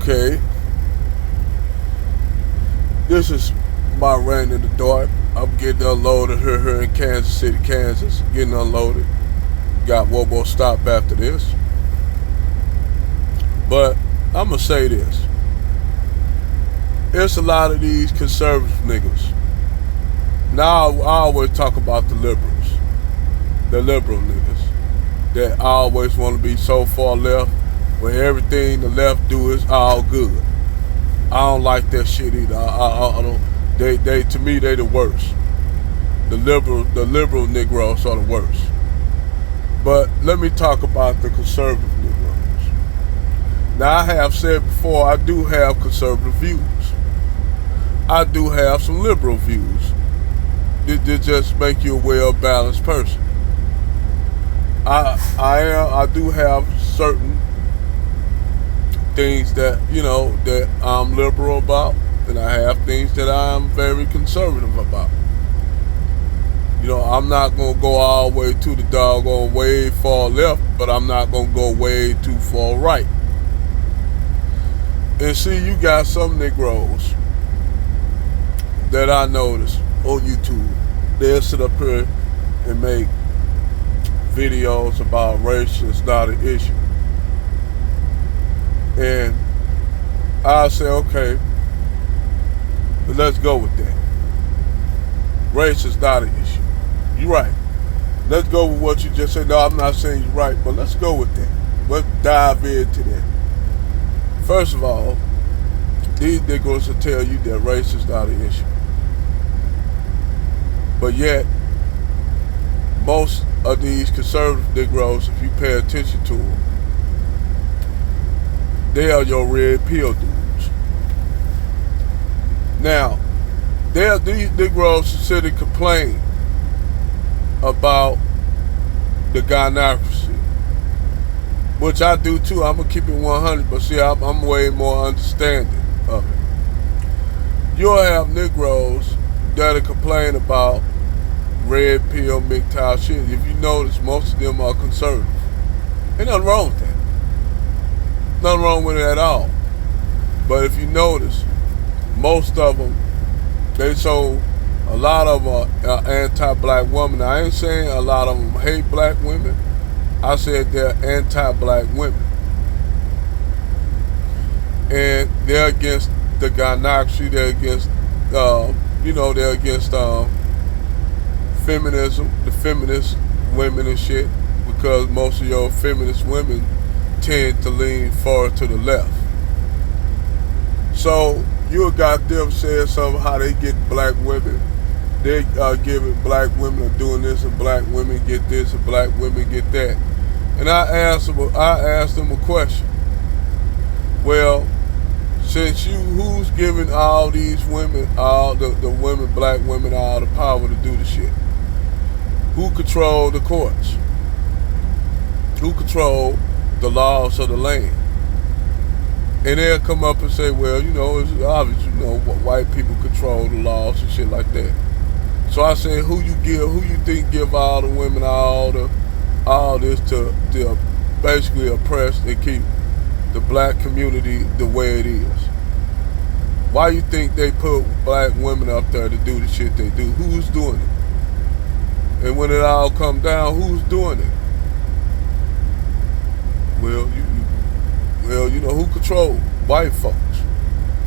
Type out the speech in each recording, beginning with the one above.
Okay, this is my rant in the dark. I'm getting unloaded here in Kansas City, Kansas. Getting unloaded. Got one more stop after this. But I'm going to say this. There's a lot of these conservative niggas. Now I always talk about the liberals. The liberal niggas. That always want to be so far left where everything the left do is all good. I don't like that shit either. I don't. They to me they the worst. The liberal Negroes are the worst. But let me talk about the conservative Negroes. Now I have said before I do have conservative views. I do have some liberal views. That just make you a well-balanced person. I do have certain things that that I'm liberal about, and I have things that I'm very conservative about. I'm not gonna go all the way to the doggone way far left, but I'm not gonna go way too far right. And see, you got some Negroes that I notice on YouTube. They'll sit up here and make videos about race is not an issue. And I say, okay, but let's go with that. Race is not an issue. You're right. Let's go with what you just said. No, I'm not saying you're right, but let's go with that. Let's dive into that. First of all, these niggas will tell you that race is not an issue. But yet, most of these conservative Negroes, if you pay attention to them, they are your red pill dudes. Now, these Negroes sit and complain about the gynocracy, which I do too. I'm gonna keep it 100, but see, I'm way more understanding of it. You'll have Negroes that'll complain about red pill MGTOW shit. If you notice, most of them are conservative. Ain't nothing wrong with that. Nothing wrong with it at all. But if you notice, most of them, a lot of them are anti-black women. I ain't saying a lot of them hate black women. I said they're anti-black women. And they're against the gynocracy. They're against, they're against feminism, the feminist women and shit, because most of your feminist women tend to lean far to the left. So you got them saying something how they get black women. They are giving black women are doing this, and black women get this, and black women get that. And I asked them a question. Well, since who's giving all these women, all the women, black women, all the power to do the shit? Who control the courts? Who control the laws of the land? And they'll come up and say, well, it's obvious, white people control the laws and shit like that. So I said, who you think give all the women all this to basically oppress and keep the black community the way it is? Why you think they put black women up there to do the shit they do? Who's doing it? And when it all come down, who's doing it? Well, who control? White folks.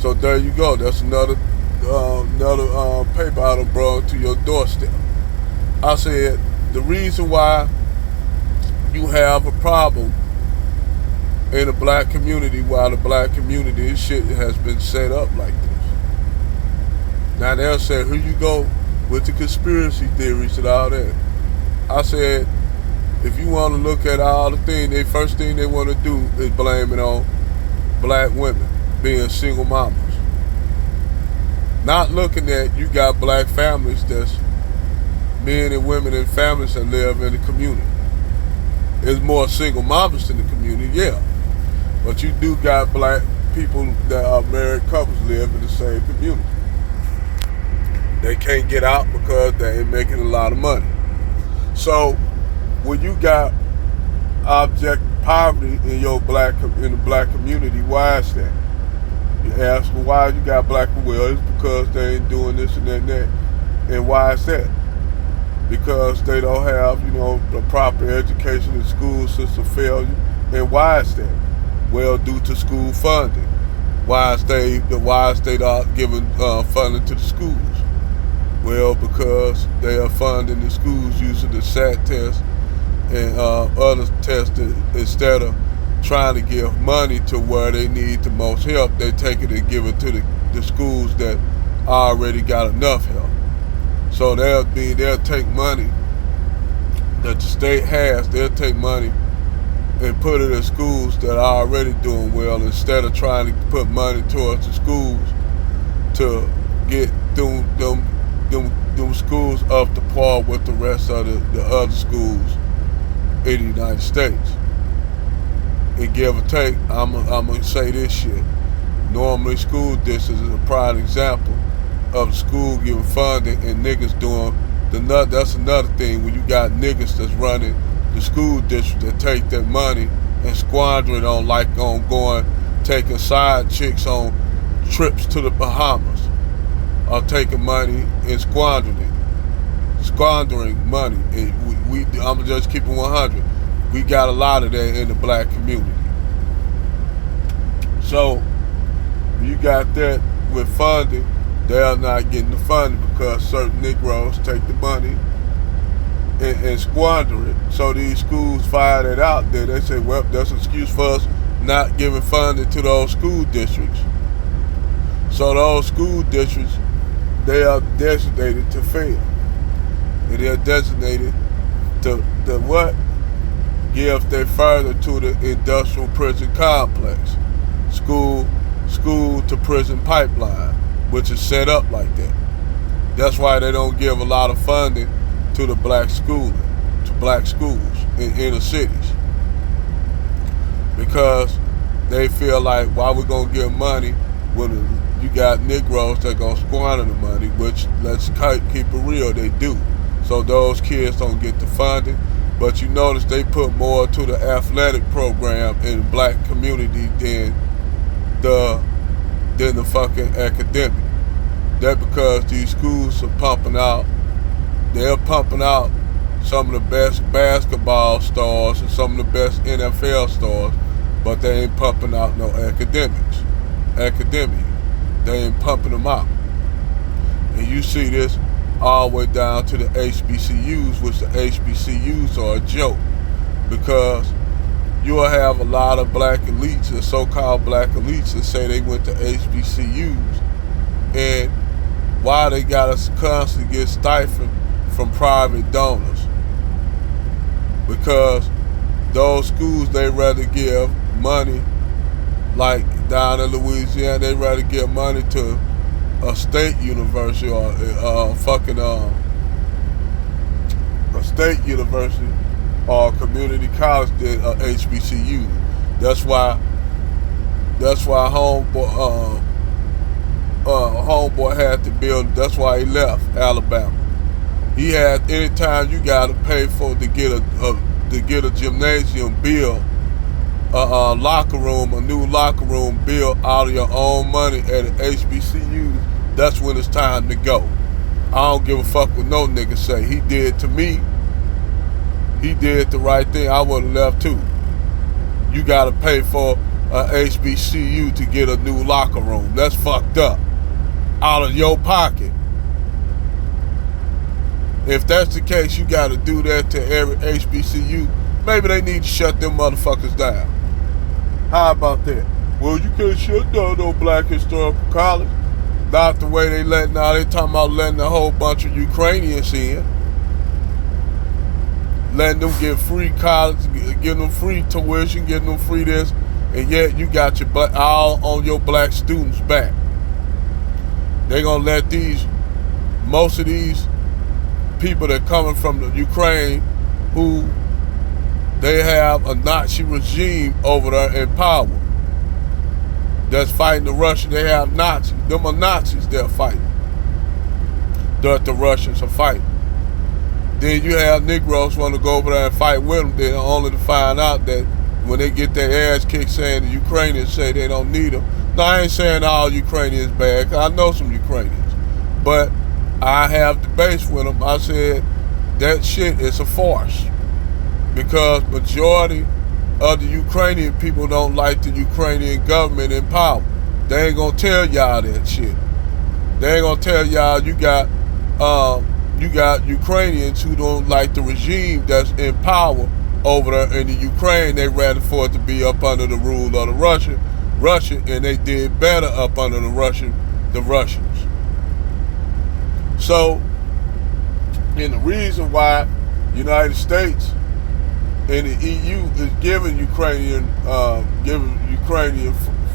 So there you go. That's another paper I done brought to your doorstep. I said the reason why you have a problem in the black community, why the black community shit has been set up like this. Now they'll say, here you go with the conspiracy theories and all that. I said, if you want to look at all the things, the first thing they want to do is blame it on black women being single mamas. Not looking at, you got black families that's men and women and families that live in the community. There's more single mamas in the community, yeah. But you do got black people that are married couples live in the same community. They can't get out because they ain't making a lot of money. So when you got abject poverty in the black community, why is that? You ask them why you got black people. Well, it's because they ain't doing this and that and that. And why is that? Because they don't have, the proper education. The school system failure. And why is that? Well, due to school funding. Why is they not giving funding to the schools? Well, because they are funding the schools using the SAT test and other tests instead of trying to give money to where they need the most help. They take it and give it to the schools that already got enough help. So they'll take money that the state has. They'll take money and put it in schools that are already doing well instead of trying to put money towards the schools to get them schools up to par with the rest of the other schools in the United States. And give or take, I'm gonna say this shit. Normally, school districts is a prime example of the school giving funding and niggas doing that's another thing when you got niggas that's running the school district that take their money and squander it on taking side chicks on trips to the Bahamas, or taking money and squandering money. And I'm just keeping 100. We got a lot of that in the black community. So you got that with funding. They're not getting the funding because certain Negroes take the money and squander it. So these schools find it out there. They say, well, that's an excuse for us not giving funding to those school districts. So those school districts, they are designated to fail. And they're designated to what? Give their further to the industrial prison complex. School to prison pipeline, which is set up like that. That's why they don't give a lot of funding to the black schools in inner cities. Because they feel like, why we gonna give money when you got Negroes that gonna squander the money, which, let's keep it real, they do. So those kids don't get the funding. But you notice they put more to the athletic program in the black community than the fucking academic. That because these schools are pumping out some of the best basketball stars and some of the best NFL stars, but they ain't pumping out no academics. They ain't pumping them out. And you see this all the way down to the HBCUs, which the HBCUs are a joke, because you will have a lot of black elites and so-called black elites that say they went to HBCUs, and why they gotta constantly get stifled from private donors? Because those schools, they rather give money, like down in Louisiana, they rather give money to a state university or a state university or community college than a HBCU. That's why homeboy had to build. That's why he left Alabama. He had, anytime you got to pay for to get a gymnasium built, a new locker room built out of your own money at an HBCU, that's when it's time to go. I don't give a fuck what no nigga say. He did to me. He did the right thing. I would have left too. You got to pay for a HBCU to get a new locker room. That's fucked up. Out of your pocket. If that's the case, you got to do that to every HBCU. Maybe they need to shut them motherfuckers down. How about that? Well, you can't shut down no black historical college. Not the way they letting out. They talking about letting a whole bunch of Ukrainians in. Letting them get free college, getting them free tuition, getting them free this, and yet you got your all on your black students' back. They gonna let most of these people that coming from the Ukraine, who they have a Nazi regime over there in power that's fighting the Russians. They have Nazis. Them are Nazis they're fighting. That the Russians are fighting. Then you have Negroes want to go over there and fight with them, then only to find out that when they get their ass kicked saying the Ukrainians say they don't need them, Now, I ain't saying all Ukrainians bad, 'cause I know some Ukrainians. But I have debates with them. I said, that shit is a farce. Because majority of the Ukrainian people don't like the Ukrainian government in power. They ain't gonna tell y'all that shit. They ain't gonna tell y'all you got Ukrainians who don't like the regime that's in power over there in the Ukraine. They rather for it to be up under the rule of the Russia, and they did better up under the Russians. So, and the reason why United States and the EU is giving Ukrainian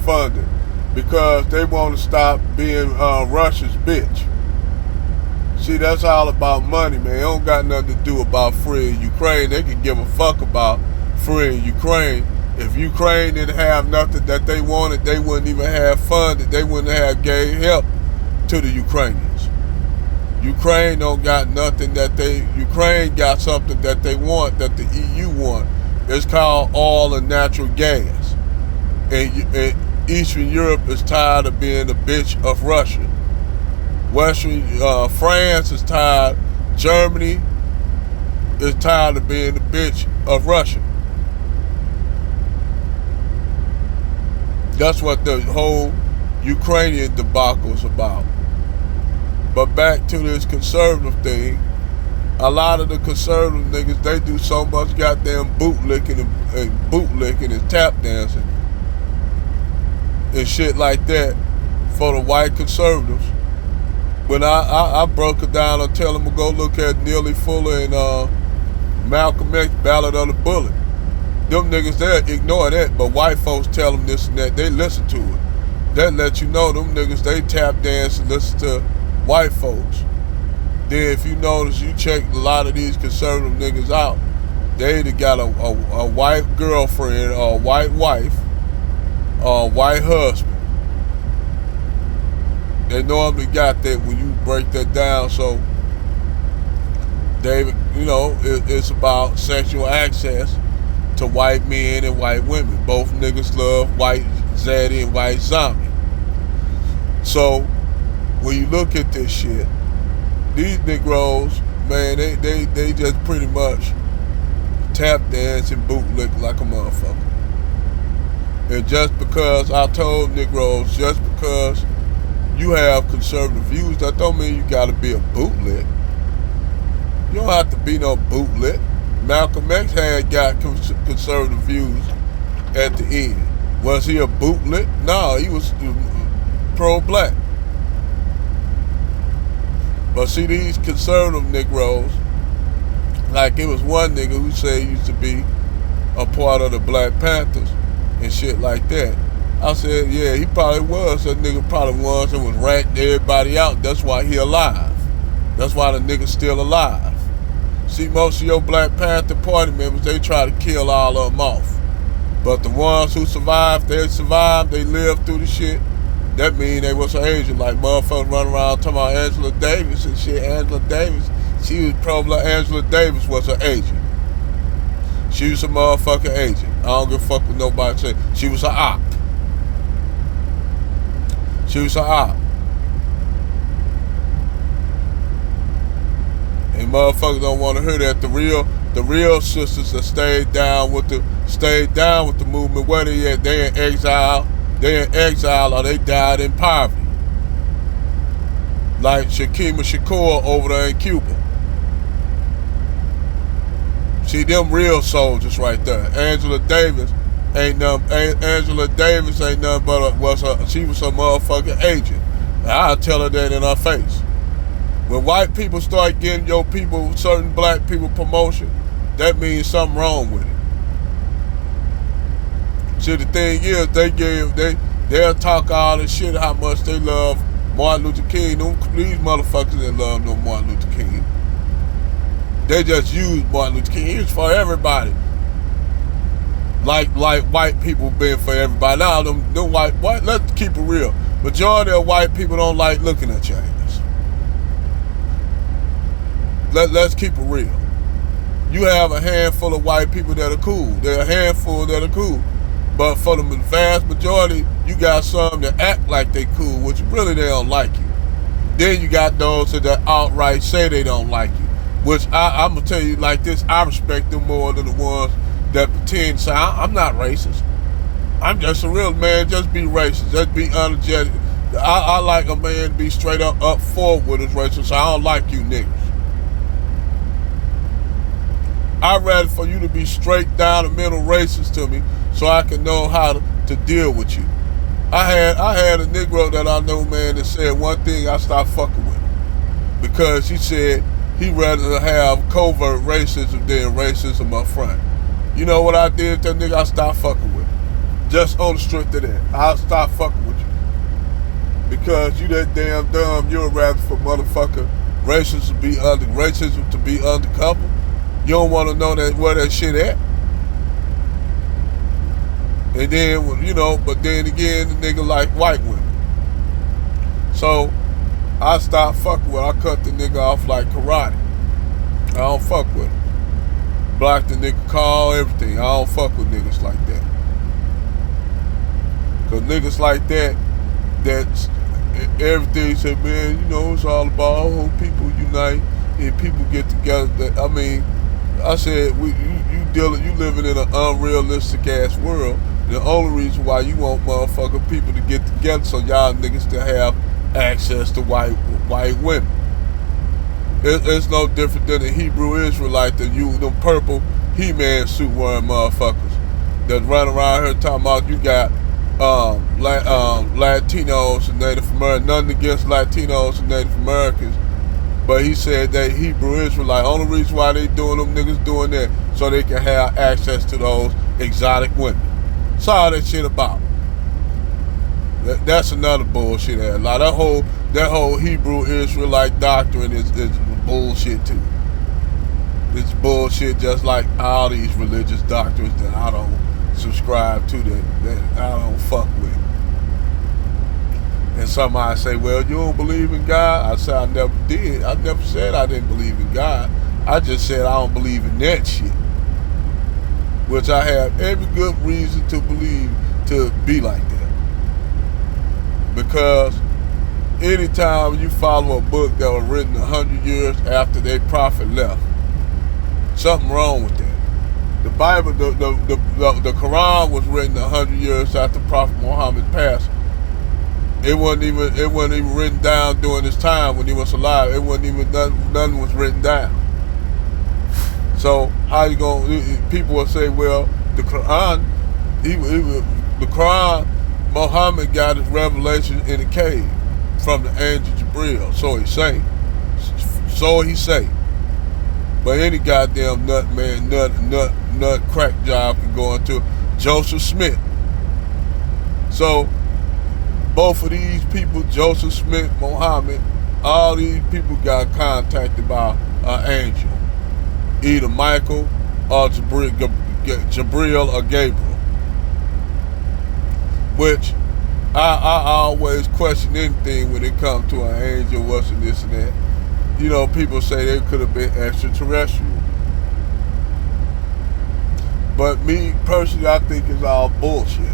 funding, because they want to stop being Russia's bitch. See, that's all about money, man. It don't got nothing to do about freeing Ukraine. They can give a fuck about freeing Ukraine. If Ukraine didn't have nothing that they wanted, they wouldn't even have funded. They wouldn't have gave help to the Ukrainians. Ukraine don't got nothing Ukraine got something that they want, that the EU want. It's called oil and natural gas. And Eastern Europe is tired of being the bitch of Russia. France is tired. Germany is tired of being the bitch of Russia. That's what the whole Ukrainian debacle is about. But back to this conservative thing, a lot of the conservative niggas, they do so much goddamn bootlicking and tap dancing and shit like that for the white conservatives. When I broke it down, I tell them to go look at Neely Fuller and Malcolm X, Ballad of the Bullet. Them niggas, they ignore that, but white folks tell them this and that, they listen to it. That let you know them niggas, they tap dance and listen to white folks. Then if you notice, you check a lot of these conservative niggas out, they either got a white girlfriend or a white wife or a white husband. They normally got that when you break that down. So, David, it's about sexual access to white men and white women. Both niggas love white Zaddy and white Zombie. So, when you look at this shit, these Negroes, man, they just pretty much tap dance and bootlick like a motherfucker. And just because I told Negroes, just because you have conservative views, that don't mean you gotta be a bootlick. You don't have to be no bootlick. Malcolm X had got conservative views at the end. Was he a bootlick? No, he was pro-black. But see, these conservative Negroes, like it was one nigga who said he used to be a part of the Black Panthers and shit like that. I said, yeah, he probably was. That nigga probably was and was ratting everybody out. That's why he alive. That's why the nigga's still alive. See, most of your Black Panther Party members, they try to kill all of them off. But the ones who survived, they lived through the shit. That mean they was an agent. Like motherfuckers running around talking about Angela Davis and shit. Angela Davis, she was pro-black. Angela Davis was an agent. She was a motherfucking agent. I don't give a fuck what nobody say. She was an op. She was an op. And motherfuckers don't want to hear that. The real sisters that stayed down with the movement, where they at? They in exile. They in exile or they died in poverty. Like Shakima Shakur over there in Cuba. See, them real soldiers right there. Angela Davis ain't nothing but she was a motherfucking agent. And I'll tell her that in her face. When white people start getting your people, certain black people promotion, that means something wrong with it. See, the thing is, they'll talk all this shit, how much they love Martin Luther King. These motherfuckers didn't love no Martin Luther King. They just used Martin Luther King. He was for everybody. Like white people been for everybody. Now, them white, let's keep it real. Majority of white people don't like looking at your ass. Let's keep it real. You have a handful of white people that are cool. There are a handful that are cool. But for the vast majority, you got some that act like they cool, which really they don't like you. Then you got those that outright say they don't like you, which I'm going to tell you like this, I respect them more than the ones that pretend to say, I'm not racist. I'm just a real man, just be racist, just be energetic. I like a man to be straight up forward with his racism, so I don't like you niggas. I'd rather for you to be straight down the middle racist to me so I can know how to deal with you. I had a Negro that I know, man, that said one thing, I stopped fucking with him. Because he said he'd rather have covert racism than racism up front. You know what I did to that nigga? I stopped fucking with him. Just on the strength of that. I'll stop fucking with you. Because you that damn dumb, you'd rather for motherfucker racism to be undercover. You don't want to know that where that shit at. And then, you know, but then again, the nigga like white women. So, I stopped fucking with him. I cut the nigga off like karate. I don't fuck with him. Block the nigga call, everything. I don't fuck with niggas like that. Cause niggas like that, that's everything said, man, you know, it's all about whole people unite and people get together. I mean, I said, you living in an unrealistic ass world. The only reason why you want motherfucking people to get together so y'all niggas to have access to white women. It's no different than the Hebrew Israelite than you, them purple He-Man suit wearing motherfuckers that run around here talking about you got Latinos and Native Americans. Nothing against Latinos and Native Americans, but he said that Hebrew Israelite, only reason why they doing them niggas doing that so they can have access to those exotic women. That's all that shit about. That's another bullshit. Like that whole Hebrew Israelite doctrine is bullshit too. It's bullshit just like all these religious doctrines that I don't subscribe to, that I don't fuck with. And somebody say, well, you don't believe in God? I said I never did. I never said I didn't believe in God. I just said I don't believe in that shit. Which I have every good reason to believe to be like that. Because anytime you follow a book that was written 100 years after their prophet left, something wrong with that. The Bible, the Quran was written 100 years after Prophet Muhammad passed. It wasn't even written down during his time when he was alive. It wasn't even nothing was written down. So how you gonna? People will say, well, the Quran, the Quran, Muhammad got his revelation in a cave from the angel Jibril. So he say. But any goddamn nut crack job can go into Joseph Smith. So both of these people, Joseph Smith, Muhammad, all these people got contacted by an angel, either Michael or Jibril or Gabriel. Which I always question anything when it comes to an angel, what's and this and that. You know, people say they could have been extraterrestrial. But me, personally, I think it's all bullshit.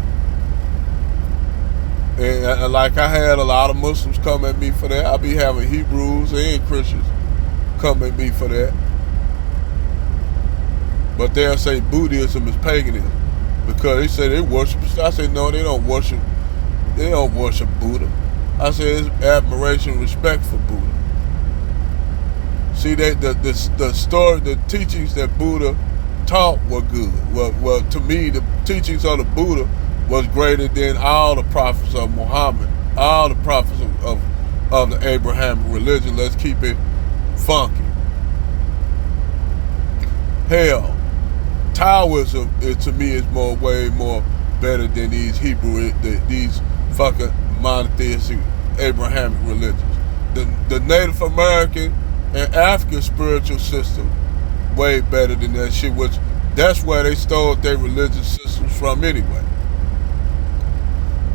And like I had a lot of Muslims come at me for that. I be having Hebrews and Christians come at me for that. But they'll say Buddhism is paganism. Because they say they worship. I say, no, they don't worship Buddha. I say it's admiration and respect for Buddha. See, the story, the teachings that Buddha taught were good. Well, to me, the teachings of the Buddha was greater than all the prophets of Muhammad, all the prophets of the Abrahamic religion. Let's keep it funky. Hell, Taoism to me is way more better than these these fucking monotheistic Abrahamic religions. The Native American and African spiritual system way better than that shit, which that's where they stole their religious systems from anyway.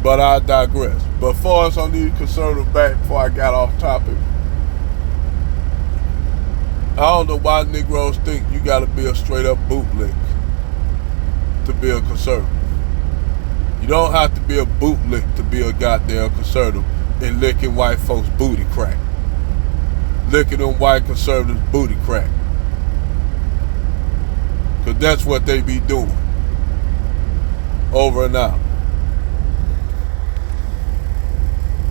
But I digress. But far as on these conservative back, before I got off topic, I don't know why Negroes think you gotta be a straight up bootlick to be a conservative. You don't have to be a bootlick to be a goddamn conservative and licking white folks' booty crack. Licking them white conservatives' booty crack. Because that's what they be doing. Over and out.